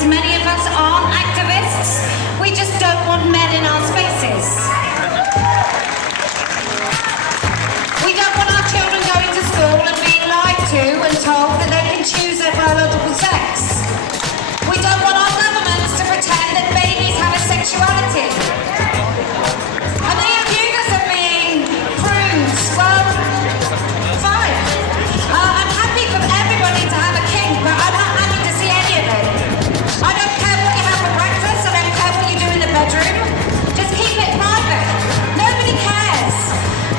because many of us aren't activists. We just don't want men in our spaces. We don't want our children going to school and being lied to and told that they can choose their biological sex. We don't want our governments to pretend that babies have a sexuality. And they accuse us of being prudes. Well, fine. I'm happy for everybody to have a kink, but I'm not happy to see any of it. I don't care what you have for breakfast, I don't care what you do in the bedroom. Just keep it private. Nobody cares.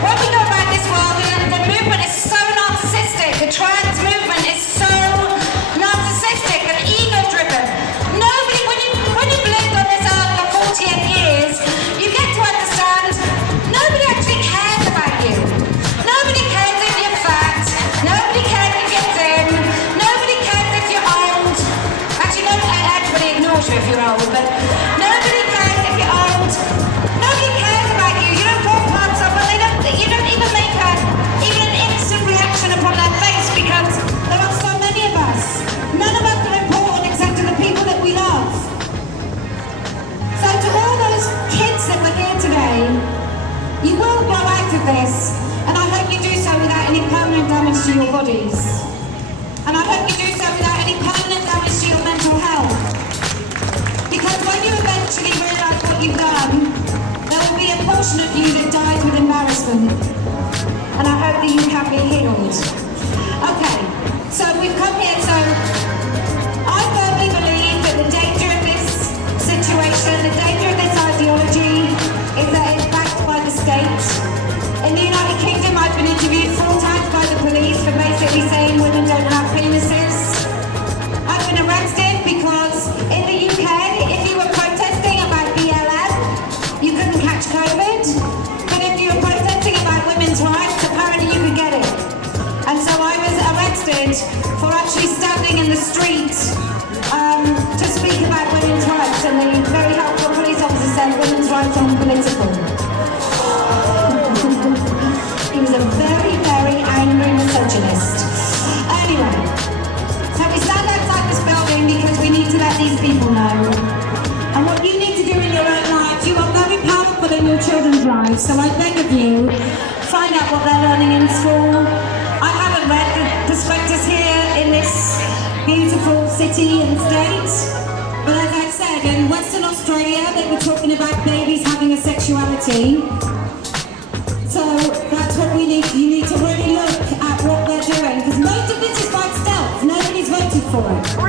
When we go about this world, the movement is so narcissistic. The trans movement is so narcissistic and ego-driven. Nobody, when you've lived on this earth for 48 years, you get to understand nobody actually cares about you. Nobody cares if you're fat. Nobody cares if you're thin. Nobody cares if you're old. Actually, everybody ignores you if you're old, but nobody cares if you're old. Nobody cares about you. You don't walk past someone, you don't even make even an instant reaction upon their face because there are so many of us. None of us are important except to the people that we love. So to all those kids that were here today, you will grow out of this, and I hope you do so without any permanent damage to your bodies. And I hope you do so without any permanent damage to your mental health. Because when you eventually realise what you've done, there will be a portion of you that dies with embarrassment. And I hope that you can be healed. Okay, so we've come here, so I firmly believe that the danger of this situation, the danger of this ideology, is that it's backed by the state. In the United Kingdom, I've been interviewed 4 times by the police for basically saying women don't have penises. I've been arrested because in the UK, if you were protesting about BLM, you couldn't catch COVID. But if you were protesting about women's rights, apparently you could get it. And so I was arrested for actually standing in the street to speak about women's rights. And the very helpful police officer said women's rights aren't political. He was a very, very angry misogynist. Anyway, so we stand outside this building because we need to let these people know. And what you need to do in your own lives, you are very powerful in your children's lives, so I beg of you, find out what they're learning in school. I haven't read the prospectus here in this beautiful city and state, but as I said, in Western Australia, they were talking about babies having a sexuality. So that's what we need. You need to really look at what they're doing, because most of this is by stealth. Nobody's voted for it.